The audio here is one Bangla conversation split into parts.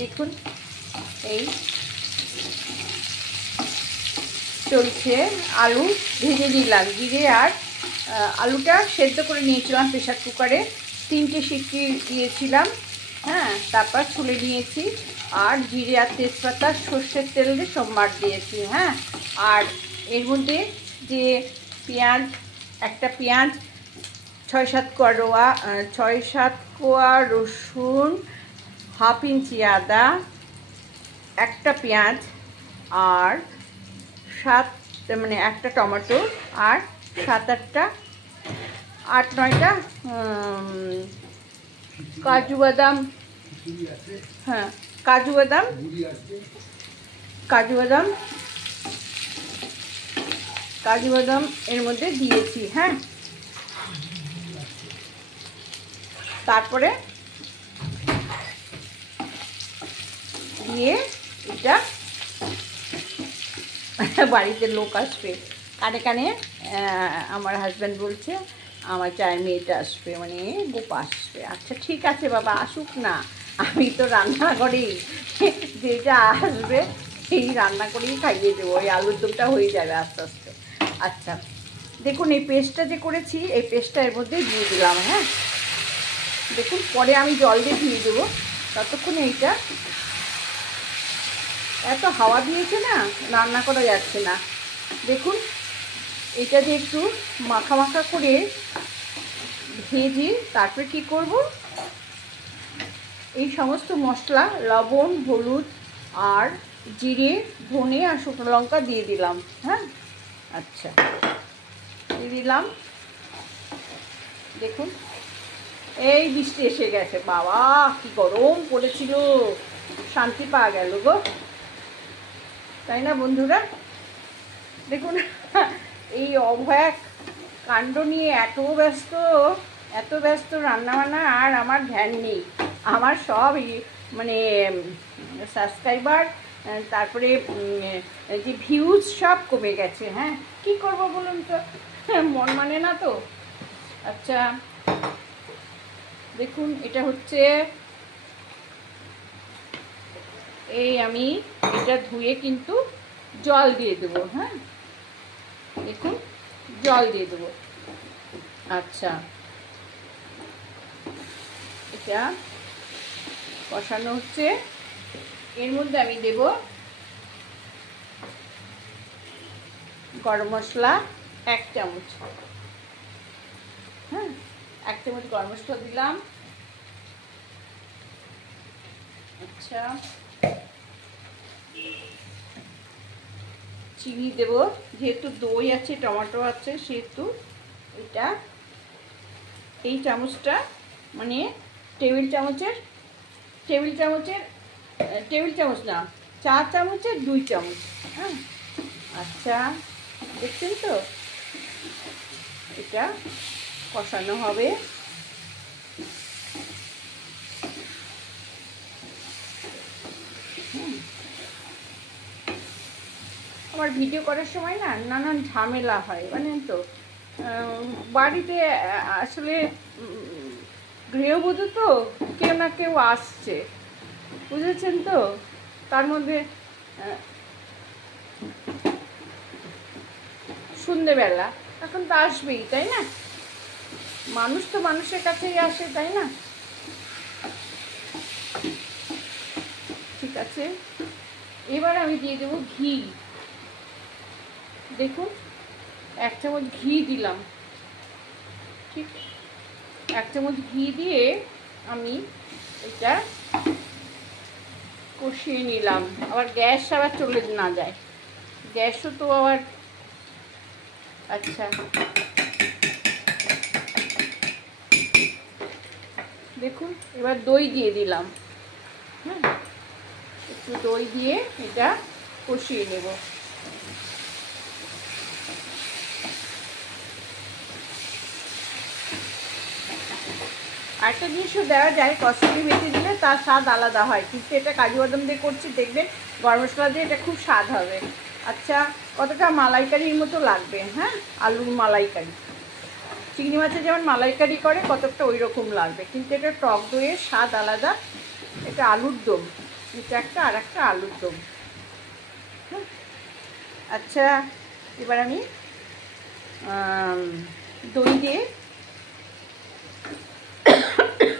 দেখুন এই চলছে। আলু ভেজে দিলাম, জিরে আর আলুটা সেদ্ধ করে নিয়েছিলাম প্রেশার কুকারে, 3টে সিটি দিয়েছিলাম। হ্যাঁ, তারপর ছুলে নিয়েছি আর জিরে আর তেজপাতা সর্ষের তেল দিয়ে সম্বার দিয়েছি। হ্যাঁ, আর এর মধ্যে যে পেঁয়াজ, একটা পেঁয়াজ, 6-7 কোয়া রসুন, হাফ ইঞ্চি আদা, একটা পেঁয়াজ আর একটা টমেটো আর 7-8-9টা কাজু বাদাম। হ্যাঁ, কাজু বাদাম এর মধ্যে দিয়েছি। হ্যাঁ, তারপরে দিয়ে এটা বাড়িতে লোক আসবে, কানে কানে আমার হাজব্যান্ড বলছে আমার চায়ের মেয়েটা আসবে, মানে গোপা আসবে। আচ্ছা ঠিক আছে বাবা, আসুক না, আমি তো রান্না করি, যেটা আসবে সেই রান্না করেই খাইয়ে দেবো, ওই আলুর দমটা হয়ে যাবে আস্তে আস্তে। আচ্ছা দেখুন এই পেস্টটা যে করেছি, এই পেস্টটা এর মধ্যে দিয়ে দিলাম। হ্যাঁ, দেখুন পরে আমি জল দিয়ে দিয়ে দেবো, ততক্ষণে এইটা এত হাওয়া দিয়েছে না, রান্না করা যাচ্ছে না। দেখুন এটা দিয়ে একটু মাখা মাখা করে ভেজে তারপরে কী করব, এই সমস্ত মশলা লবণ, হলুদ আর জিরে, ধনে আর শুকনো লঙ্কা দিয়ে দিলাম। হ্যাঁ, আচ্ছা দিয়ে দিলাম। দেখুন এই বৃষ্টি এসে গেছে, বাবা কি গরম পড়েছিল, শান্তি পাওয়া গেল গো, তাই না বন্ধুরা? দেখুন এই অভয়াক কাণ্ড নিয়ে এত ব্যস্ত রান্নাবান্না, আর আমার ধ্যান নেই। আমার সব মানে সাবস্ক্রাইবার, তারপরে যে ভিউজ সব কমে গেছে। হ্যাঁ, কি করব বলুন তো, মন মানে না তো। আচ্ছা দেখুন এটা হচ্ছে, এই আমি এটা ধুয়ে কিন্তু জল দিয়ে দেবো। হ্যাঁ, দেখুন জল দিয়ে দেবো। আচ্ছা এটা কষানো হচ্ছে, এর মধ্যে আমি দেব গরম মশলা 1 চামচ। হ্যাঁ, 1 চামচ গরম মশলা দিলাম। আচ্ছা চিনি দেব, যেহেতু দই আছে, টমেটো আছে, সেহেতু এটা এই চামচটা মানে টেবিল চামচ না, 4 চামচের 2 চামচ। হ্যাঁ, আচ্ছা দেখছেন তো, এটা কষানো হবে। আমার ভিডিও করার সময় না নানান ঝামেলা হয়, জানেন তো, বাড়িতে আসলে গৃহবধূ তো কেউ না কেউ আসছে, বুঝেছেন তো, তার মধ্যে সন্ধেবেলা এখন তো আসবেই, তাই না, মানুষ তো মানুষের কাছেই আসে, তাই না? ঠিক আছে, এবার আমি দিয়ে দেবো ঘি। দেখুন 1 চামচ ঘি দিলাম, ঠিক 1 চামচ ঘি দিয়ে আমি এটা কষিয়ে নিলাম। আবার গ্যাস আবার চলে না যায়, গ্যাসও তো আবার। আচ্ছা দেখুন এবার দই দিয়ে দিলাম। হ্যাঁ, একটু দই দিয়ে এটা কষিয়ে নেব। আরেকটা জিনিসও দেওয়া যায়, কসুরি মেথি দিলে তার স্বাদ আলাদা হয়, কিন্তু এটা কাজু বাদাম দিয়ে করছি, দেখবেন গরম মশলা দিয়ে এটা খুব স্বাদ হবে। আচ্ছা কতটা মালাইকারির মতো লাগবে। হ্যাঁ, আলুর মালাইকারি, চিংড়ি মাছের যেমন মালাইকারি করে কতটা ওই রকম লাগবে, কিন্তু এটা টক দইয়ের স্বাদ আলাদা, এটা আলুর দম। এটা একটা আর একটা আলুর দম। আচ্ছা, এবার আমি দই দিয়ে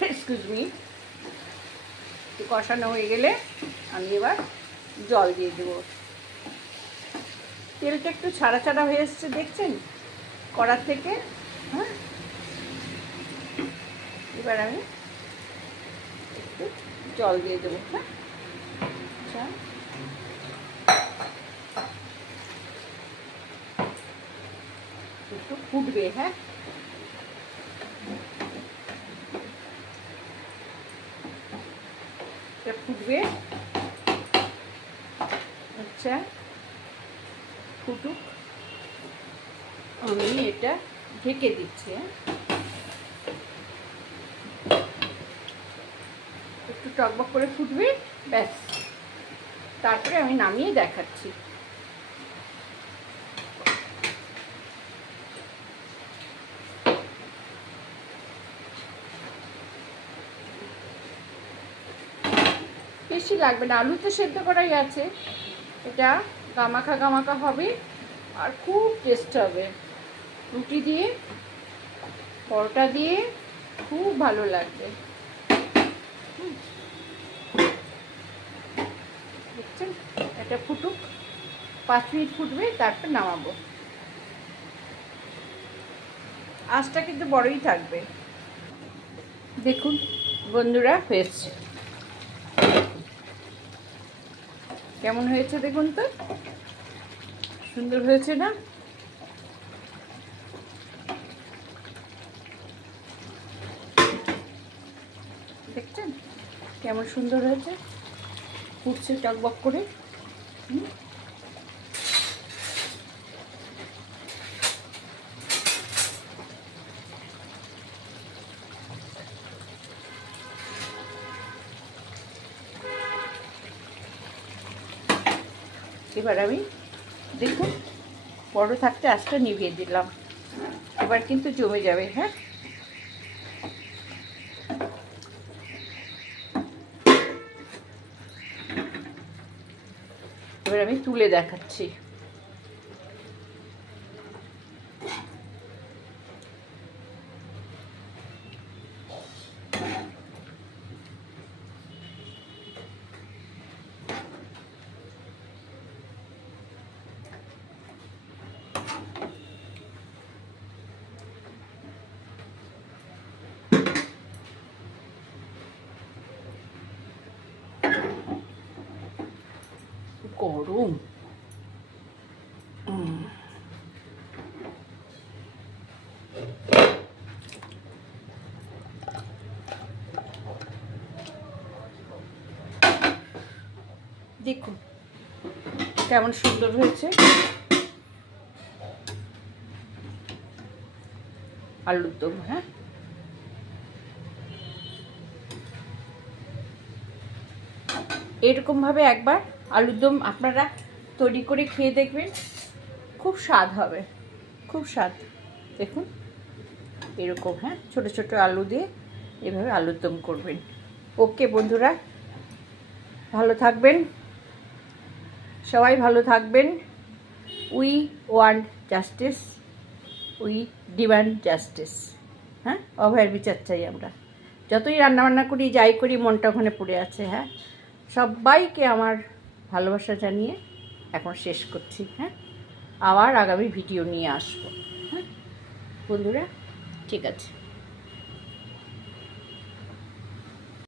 এক্সকিউজ মি একটু কষানো হয়ে গেলে আমি এবার জল দিয়ে দেবো। তেলটা একটু ছাড়া ছাড়া হয়ে এসছে, দেখছেন কড়ার থেকে। হ্যাঁ, এবার আমি একটু জল দিয়ে দেবো। হ্যাঁ, আচ্ছা, একটু ফুটবে। হ্যাঁ, এটা ফুটবে। আচ্ছা, ফুটুক, আমি এটা ঢেকে দিচ্ছি। একটু টকবক করে ফুটবে, ব্যাস, তারপরে আমি নামিয়ে দেখাচ্ছি। বেশি লাগবে না, আলু তো সেদ্ধ করাই আছে। এটা গামাখা গামাখা হবে আর খুব টেস্ট হবে। রুটি দিয়ে, পরোটা দিয়ে খুব ভালো লাগবে। দেখছেন, এটা ফুটুক, 5 মিনিট ফুটবে, তারপর নামাবো। আঁচটা কিন্তু বড়ই থাকবে। দেখুন বন্ধুরা, হয়েছে, কেমন হয়েছে দেখুন তো, সুন্দর হয়েছে না? দেখছেন কেমন সুন্দর হয়েছে, ফুটছে টকবক করে। এবার আমি দেখুন বড় থাকতে আঁচটা নিভিয়ে দিলাম, এবার কিন্তু জমে যাবে। হ্যাঁ, এবার আমি তুলে দেখাচ্ছি। গরম, দেখুন কেমন সুন্দর হয়েছে আলুর দম। হ্যাঁ, এরকমভাবে একবার আলুর দম আপনারা তৈরি করে খেয়ে দেখবেন, খুব স্বাদ হবে, খুব স্বাদ। দেখুন এরকম, হ্যাঁ, ছোট ছোট আলু দিয়ে এভাবে আলুর দম করবেন। ওকে বন্ধুরা, ভালো থাকবেন, সবাই ভালো থাকবেন। We want justice, we demand justice. হ্যাঁ, অভয়ের বিচার চাই আমরা। যতই রান্নাবান্না করি, যাই করি, মনটা ওখানে পড়ে আছে। হ্যাঁ, সবাইকে আমার ভালোবাসা জানিয়ে এখন শেষ করছি। হ্যাঁ, আবার আগামী ভিডিও নিয়ে আসবো। হ্যাঁ বন্ধুরা, ঠিক আছে।